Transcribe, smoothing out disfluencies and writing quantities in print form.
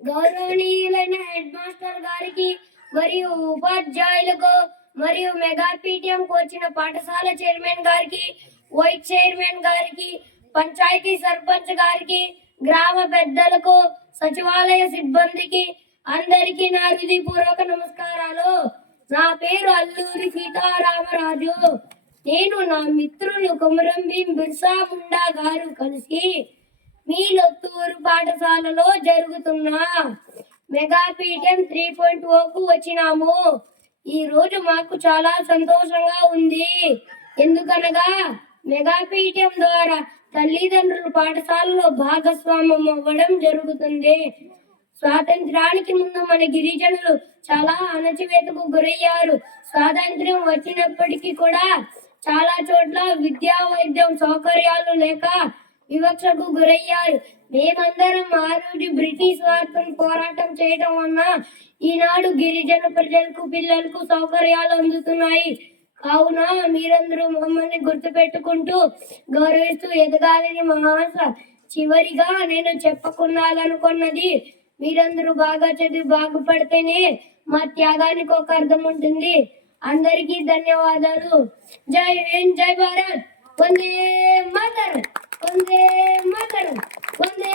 గౌరవనీయులైన head master గారికి మరియు ఉపాధ్యాయులకు మరియు మెగా పీటీఎం వచ్చిన పాఠశాల చైర్మన్ గారికి, వైస్ చైర్మన్ గారికి, పంచాయతీ సర్పంచ్ గారికి, గ్రామ పెద్దలకు, సచివాలయ సిబ్బందికి అందరికీ నా హృదయపూర్వక నమస్కారాలు. నా పేరు అల్లూరి సీతారామరాజు. నేను నా మిత్రులు కొమరం భీం బిర్సా ముండా గారు కలిసి మీ లొత్తూరు పాఠశాలలో జరుగుతున్న మెగా పీటీఎం 3.0కు వచ్చినాము. ఈ రోజు మాకు చాలా సంతోషంగా ఉంది. ఎందుకనగా మెగా పీటీఎం ద్వారా తల్లిదండ్రులు పాఠశాలలో భాగస్వామ్యం అవ్వడం జరుగుతుంది. స్వాతంత్రానికి ముందు మన గిరిజనులు చాలా అణచివేతకు గురయ్యారు. స్వాతంత్ర్యం వచ్చినప్పటికీ కూడా చాలా చోట్ల విద్యా వైద్యం సౌకర్యాలు లేక వివక్షకు గురయ్యారు. మేమందరం ఆ రోజు బ్రిటిష్ వారితో పోరాటం చేయడం వలన ఈనాడు గిరిజన ప్రజలకు, పిల్లలకు సౌకర్యాలు అందుతున్నాయి. కావున మీరందరూ మమ్మల్ని గుర్తుపెట్టుకుంటూ గౌరవిస్తూ ఎదగాలని మా ఆశ. చివరిగా నేను చెప్పుకోవాలనుకున్నది, మీరందరూ బాగా చదివి బాగుపడితేనే మా త్యాగానికి ఒక అర్థం ఉంటుంది. అందరికీ ధన్యవాదాలు. జై హింద్, జై భారత్, వందే మాతరం, వందే మాతరం, వందే